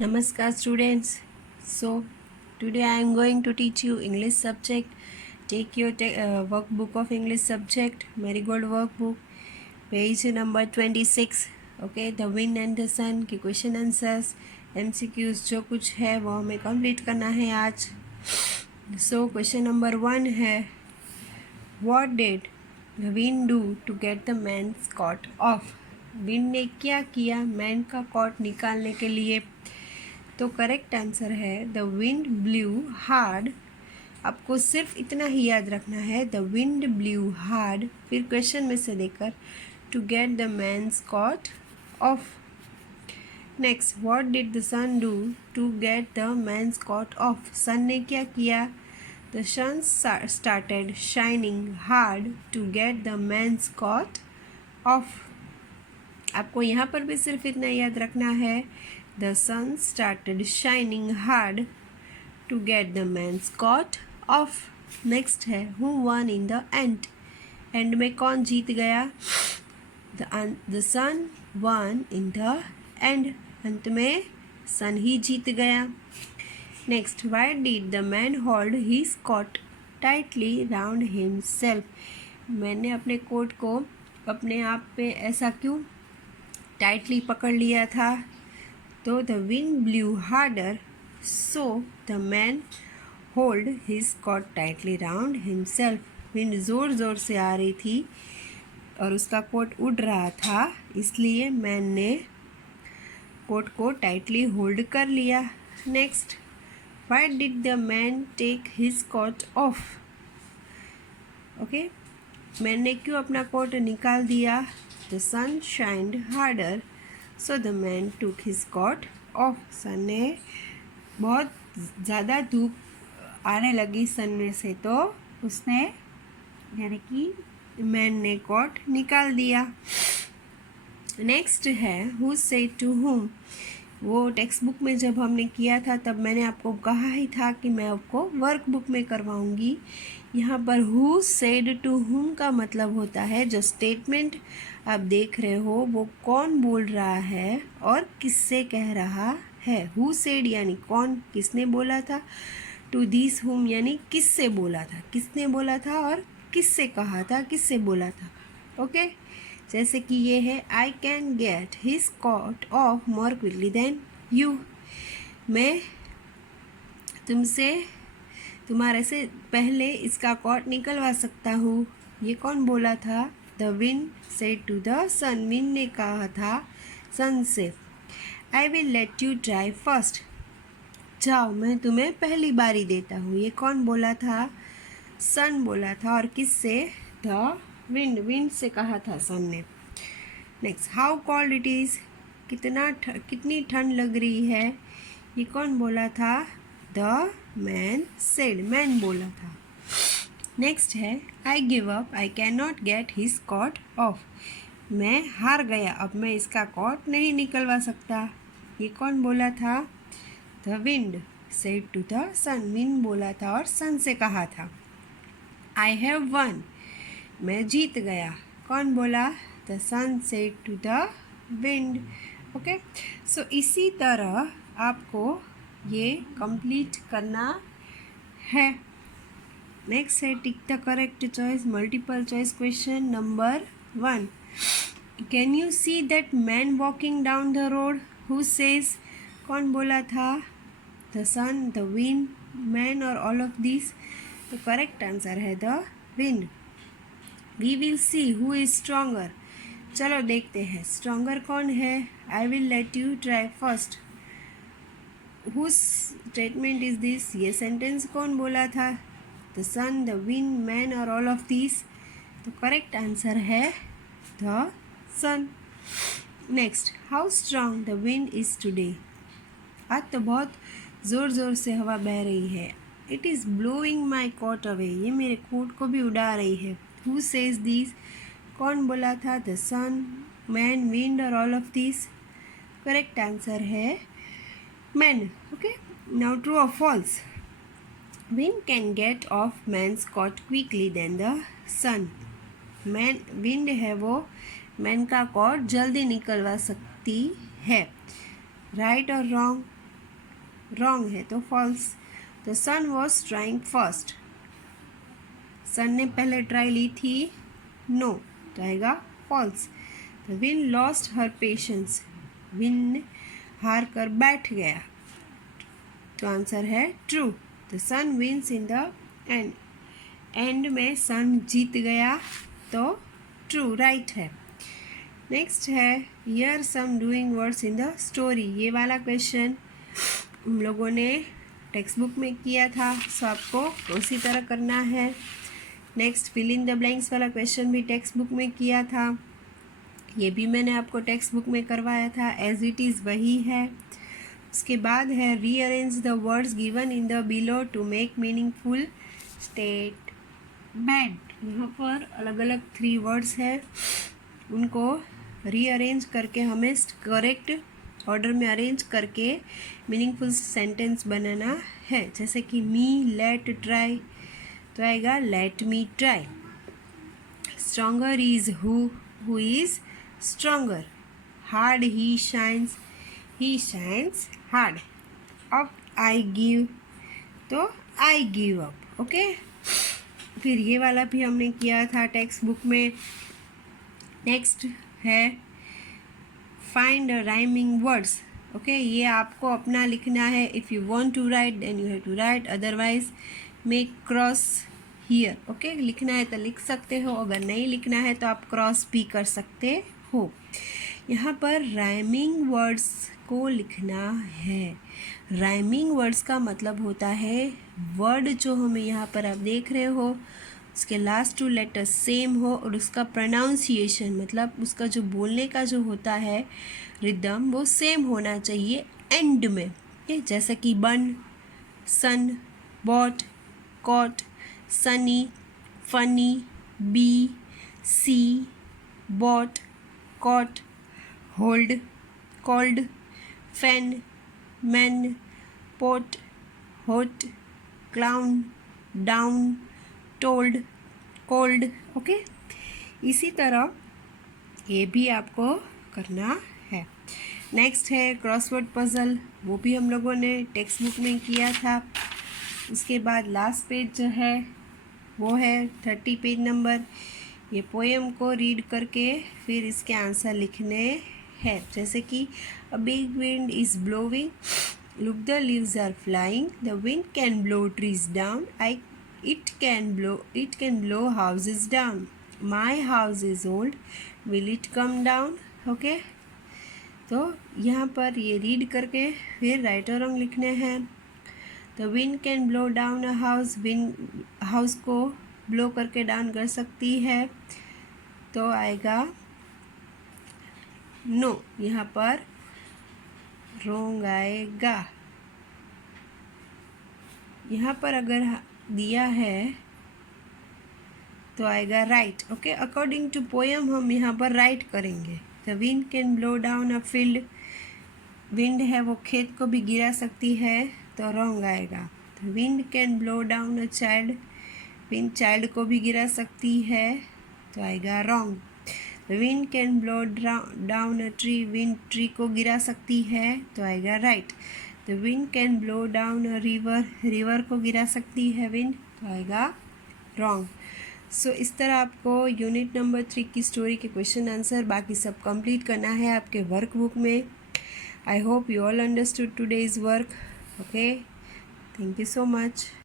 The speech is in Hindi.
Namaskar students. So today I am going to teach you English subject. Take your workbook of English subject, Marigold workbook, page number 26. Okay, the wind and the sun के question answers, MCQs जो कुछ है वो हमें complete करना है आज. So question number 1 है, What did the wind do to get the man's coat off? Wind ने क्या किया मैन का कोट निकालने के लिए? तो करेक्ट आंसर है द विंड ब्लू हार्ड. आपको सिर्फ इतना ही याद रखना है, द विंड ब्लू हार्ड, फिर क्वेश्चन में से देकर to get the man's coat off. Next, what did the sun do to get the man's coat off? Sun ने क्या किया? The sun started shining hard to get the man's coat off. आपको यहाँ पर भी सिर्फ इतना याद रखना है, The sun started shining hard to get the man's coat off. Next है, who won in the end? End में कौन जीत गया? The sun won in the end. अंत में सन ही जीत गया. Next, why did the man hold his coat tightly round himself? मैंने अपने कोट को अपने आप पे ऐसा क्यों टाइटली पकड़ लिया था? तो the wind blew harder, so the man hold his coat tightly round himself. Wind ज़ोर ज़ोर से आ रही थी और उसका कोट उड़ रहा था, इसलिए मैन ने कोट को टाइटली होल्ड कर लिया. Next, why did the man take his coat off? Okay, man ने क्यों अपना कोट निकाल दिया? The sun shined harder, so the man took his coat off. Sun ने बहुत ज़्यादा धूप आने लगी सन में से, तो उसने यानी कि मैन ने कोट निकाल दिया. नेक्स्ट है, हु सेड टू हुम? वो टेक्स्ट बुक में जब हमने किया था तब मैंने आपको कहा ही था कि मैं आपको वर्क बुक में करवाऊंगी. यहाँ पर हु सेड टू हुम का मतलब होता है जो स्टेटमेंट आप देख रहे हो वो कौन बोल रहा है और किससे कह रहा है. हु सेड यानी कौन, किसने बोला था. टू दिस हुम यानी किससे बोला था, किसने बोला था और किससे कहा था, किससे बोला था. ओके, जैसे कि ये है, I can get his coat off more quickly than you. मैं तुमसे तुम्हारे से पहले इसका कोट निकलवा सकता हूँ. ये कौन बोला था? The wind said to the sun. Wind ने कहा था सन से. I will let you try first. जाओ, मैं तुम्हें पहली बारी देता हूँ. ये कौन बोला था? सन बोला था. और किससे? The wind. विंड से कहा था सन ने. Next, how cold it is? कितनी ठंड लग रही है? ये कौन बोला था? The man said. मैन बोला था. नेक्स्ट है, I give up, I can not get his coat off. मैं हार गया, अब मैं इसका कोट नहीं निकलवा सकता. ये कौन बोला था? The wind said to the sun. Wind बोला था और सन से कहा था. आई हैव वन, मैं जीत गया. कौन बोला? The sun said to the wind. Okay, so इसी तरह आपको ये कंप्लीट करना है. नेक्स्ट है, tick the correct choice. Multiple choice question number 1. Can you see that man walking down the road? Who says? कौन बोला था? The sun, the wind, man और ऑल ऑफ दिस. तो करेक्ट आंसर है the wind. We will see who is stronger. चलो देखते हैं स्ट्रॉन्गर कौन है. I will let you try first. Whose statement is this? ये सेंटेंस कौन बोला था? The sun, the wind, man और ऑल ऑफ दिस. तो करेक्ट आंसर है the sun. Next, how strong the wind is today? आज तो बहुत ज़ोर ज़ोर से हवा बह रही है. It is blowing my coat away. ये मेरे कोट को भी उड़ा रही है. Who says this? कौन बोला था? द सन, मैन, विंड और all of this. Correct answer है मैन. ओके, नाउ ट्रू और false? Wind can get off man's coat quickly than the sun. Man, wind है वो मैन का कोट जल्दी निकलवा सकती है. राइट और रॉन्ग? रॉन्ग है तो false. The sun was trying first, sun ने पहले ट्राई ली थी, नो, तो आएगा false. The wind lost her patience, wind हार कर बैठ गया, तो आंसर है true. The sun wins in the end, end में सन जीत गया, तो ट्रू, राइट है। नेक्स्ट है here some doing words in the story. ये वाला क्वेश्चन हम लोगों ने टेक्स्ट बुक में किया था, सो आपको उसी तरह करना है। Next fill in the blanks वाला क्वेश्चन भी टेक्स्ट बुक में किया था, ये भी मैंने आपको टेक्स्ट बुक में करवाया था, एज इट इज़ वही है। उसके बाद है rearrange the words given in the below to make meaningful statement. यहाँ पर अलग अलग 3 वर्ड्स है, उनको रीअरेंज करके हमें करेक्ट ऑर्डर में अरेंज करके मीनिंगफुल सेंटेंस बनाना है। जैसे कि मी, लेट, ट्राई, तो आएगा let me try. Stronger is who is stronger. Hard he shines hard. Up I give, तो आई गिव अप। ओके, फिर ये वाला भी हमने किया था टेक्स्ट बुक में। नेक्स्ट है फाइंड राइमिंग वर्ड्स। ओके, ये आपको अपना लिखना है। If you want to write then you have to write, otherwise make cross here. Okay, लिखना है तो लिख सकते हो, अगर नहीं लिखना है तो आप क्रॉस भी कर सकते हो। यहाँ पर राइमिंग वर्ड्स को लिखना है। राइमिंग वर्ड्स का मतलब होता है वर्ड जो हमें यहाँ पर आप देख रहे हो उसके लास्ट 2 लेटर सेम हो और उसका प्रोनाउंसिएशन मतलब उसका जो बोलने का जो होता है रिदम वो सेम होना चाहिए एंड में। ठीक, जैसे कि bun, sun, bot, cot, sunny, funny, bee, see, bot, cot, hold, cold, fan, man, pot, hot, clown, down, told, cold. Okay, इसी तरह ये भी आपको करना है। नेक्स्ट है क्रॉसवर्ड पजल, वो भी हम लोगों ने टेक्स्ट बुक में किया था। उसके बाद लास्ट पेज जो है वो है 30 पेज नंबर। ये पोएम को रीड करके फिर इसके आंसर लिखने हैं। जैसे कि a big wind is blowing, look the leaves are flying, the wind can blow trees down, it can blow houses down, my house is old, will it come down। Okay, तो यहाँ पर ये रीड करके फिर राइट और रॉन्ग लिखने हैं। The wind can blow down a house, wind house को ब्लो करके डाउन कर सकती है, तो आएगा नो, यहाँ पर रॉन्ग आएगा। यहाँ पर अगर दिया है तो आएगा right. Okay, according to poem हम यहाँ पर राइट करेंगे। The wind can blow down a field, wind है वो खेत को भी गिरा सकती है, तो रॉन्ग आएगा। The wind can blow down a child, wind child को भी गिरा सकती है, तो आएगा wrong. The wind can blow down a tree, wind tree को गिरा सकती है, तो आएगा right. The wind can blow down a river, river को गिरा सकती है विंड, तो आएगा रॉन्ग। सो इस तरह आपको यूनिट नंबर 3 की स्टोरी के क्वेश्चन आंसर बाकी सब कंप्लीट करना है आपके वर्कबुक में। I hope you all understood today's work. Okay, thank you so much.